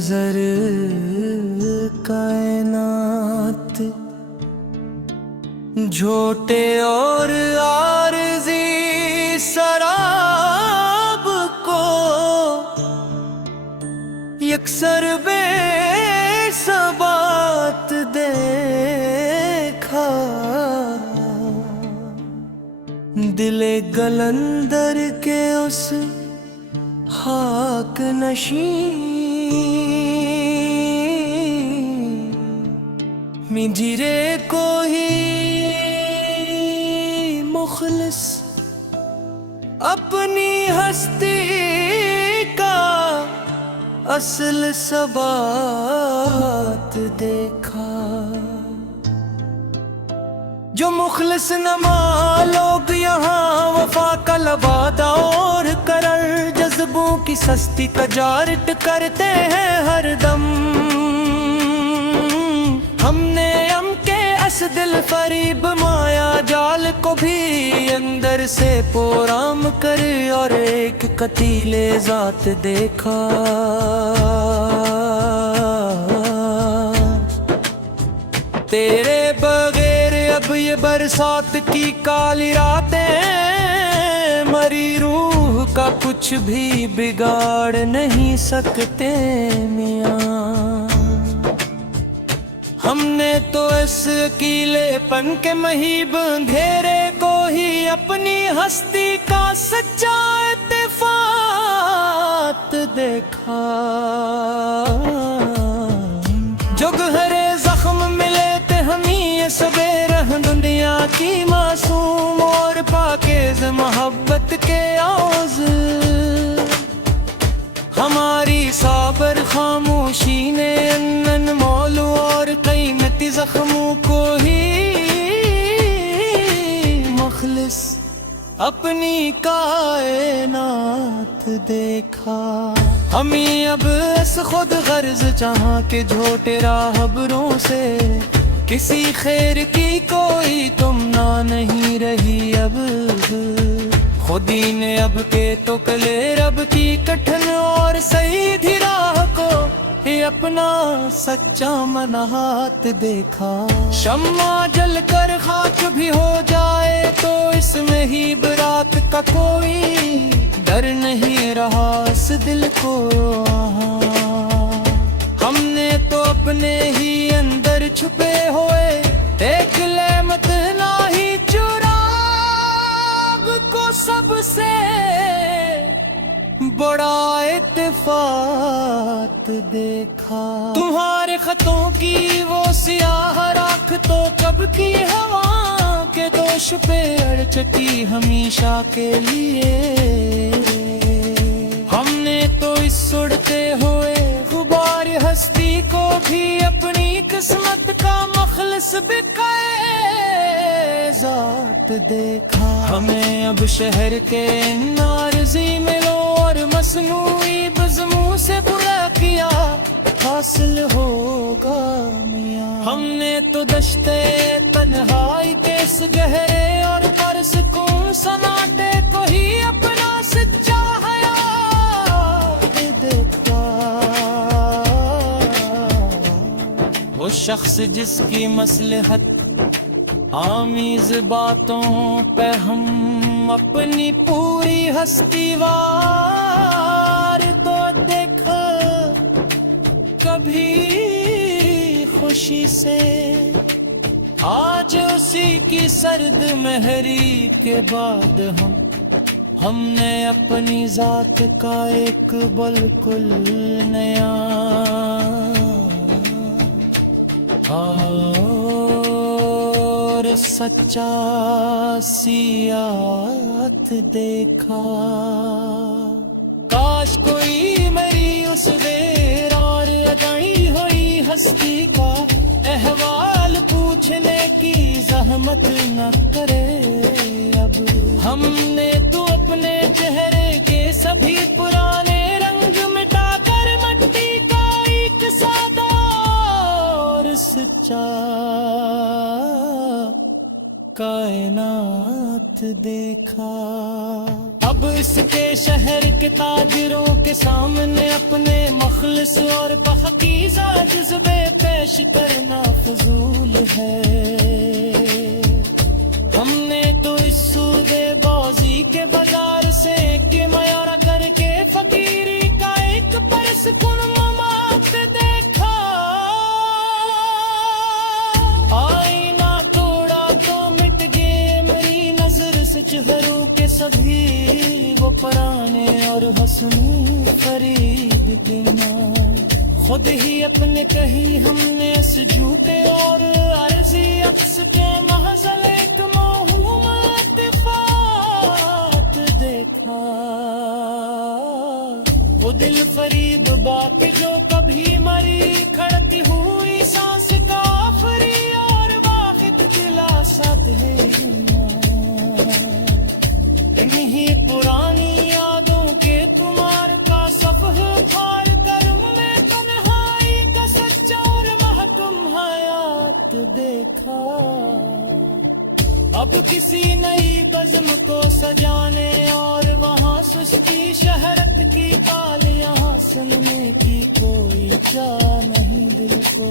نظر کائنات جھوٹے اور عارضی سراب کو یکسر بے ثبات دیکھا، دل گلندر کے اس خاک نشین مجرے کو ہی مخلص اپنی ہستی کا اصل ثبات دیکھا۔ جو مخلص نما لوگ یہاں وفا کا لبادہ اور کرر جذبوں کی سستی تجارت کرتے ہیں ہر دم، ہم نے ام کے اس دل فریب مایا جال کو بھی اندر سے پورام کر اور ایک قتیل ذات دیکھا۔ تیرے بغیر اب یہ برسات کی کالی راتیں مری روح کا کچھ بھی بگاڑ نہیں سکتے میاں۔ ہم نے تو اس اکیلے پن کے مہیب اندھیرے کو ہی اپنی ہستی کا سچا اتفاق دیکھا۔ جو گہرے زخم ملے تھے ہمیں یہ سبیرہ دنیا کی معصوم اور پاکیز محبت کے آواز، ہماری صابر خاموشی نے انن مولو اور قیمتی زخموں کو ہی مخلص اپنی کائنات دیکھا۔ ہمیں اب اس خود غرض جہاں کے جھوٹے راہبروں سے کسی خیر کی کوئی تمنا نہیں رہی اب، خودی نے اب کے تو کلے رب کی کٹھن اور سیدھی راہ کو یہ اپنا سچا منہات دیکھا۔ شمع جل کر خاک بھی ہو جائے تو اس میں ہی برات کا کوئی ڈر نہیں رہا اس دل کو۔ ہم نے تو اپنے ہی اندر چھپے ہوئے ایک لعمت لاہی چراغ کو سب سے بڑا اتفاق دیکھا۔ تمہارے خطوں کی وہ سیاہ راکھ تو کب کی ہوا کے دوش پہ اڑ چکی ہمیشہ کے لیے۔ ہم نے تو اس اڑتے ہوئے غبار ہستی کو بھی اپنی قسمت کا مخلص بکائے ذات دیکھا۔ ہمیں اب شہر کے نارضی ملو اور مصنوعی بزموں سے برا کیا حاصل ہوگا میاں۔ ہم نے تو دشتے تنہائی کے اس گہرے اور پرسکون سناٹے کو ہی اپنا سچا حیات دیکھا۔ وہ شخص جس کی مصلحت آمیز باتوں پہ ہم اپنی پوری ہستی وار تو دیکھا کبھی خوشی سے، آج اسی کی سرد مہری کے بعد ہم نے اپنی ذات کا ایک بالکل نیا اور سچا سیاحت دیکھا۔ کاش کوئی میری اس دیر اور اگئی ہوئی ہستی کا احوال پوچھنے کی زحمت نہ کرے اب۔ ہم نے تو اپنے چہرے کے سبھی پرانے رنگ مٹا کر مٹی کا ایک سادہ اور سچا کائنات دیکھا. اب اس کے شہر کے تاجروں کے سامنے اپنے مخلص اور پاکیزہ جذبے پیش کرنا فضول ہے. ہم نے تو اس سودے بازی کے بازار سے کہ میارہ کر کے فقیری کا ایک پرسکون ممات دیکھا. آئینہ توڑا تو مٹ گئے میری نظر سے چہروں کے سبھی وہ پرانے اور حسنی قریب دن. خود ہی اپنے کہیں ہم نے اس جھوٹے اور عارضی عکس کے محض ایک موہوم اتفاق دیکھا. وہ دل فریب بات جو کبھی مری کھڑتی ہوئی سانس کا آخری اور واحد دلاسا ہے. انہی پرانی یادوں کے تمہار کا صفحہ پھاڑ کر میں تنہائی کا سچا اور محکم حیات دیکھا. اب کسی نئی بزم کو سجانے اور وہاں سستی شہرت کی تالیاں سننے کی کوئی چاہ نہیں دل کو.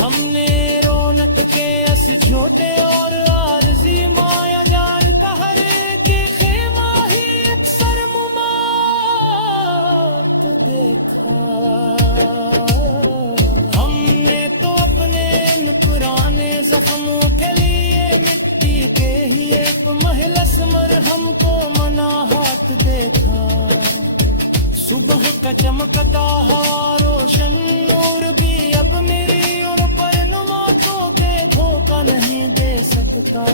ہم نے رونق کے اس جھوٹے اور عارضی مایا جال کا ہر کے خیمہ ہی اکثر ممات دیکھا. ہم نے تو اپنے ان پرانے زخموں کے لیے مٹی کے ہی ایک مہلس مرہم کو منا ہاتھ دیکھا. صبح کا چمکتا ہوا روشن نور بھی اب میری اور پر نما کو کے دھوکہ نہیں دے سکتا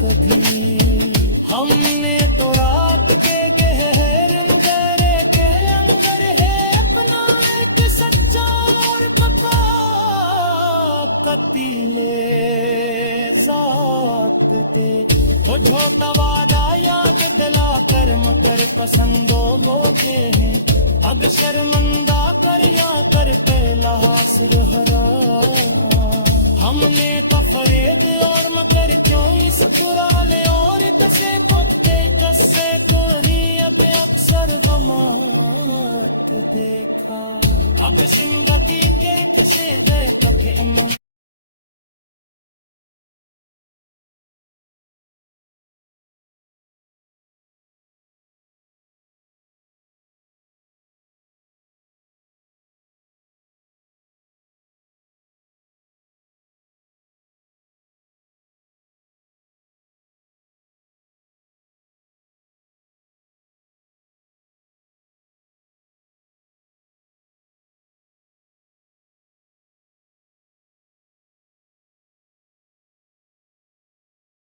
کبھی. ہم نے تو رات کے گہر اندھیرے کے اندر ہے اپنا ایک سچا اور پکا قتیلے ذات دے. وہ جھوٹا وعدہ یاد دلا کر مکر پسندوں گوگے ہیں. اب شرمندہ کر یا کر کے لاس رہا. ہم نے تو فریب اور مکر کیوں اس پرالے اور کسے پتے کسے کو ہی اب اکثر غمات دیکھا. اب شنگتی کے کسے دے تک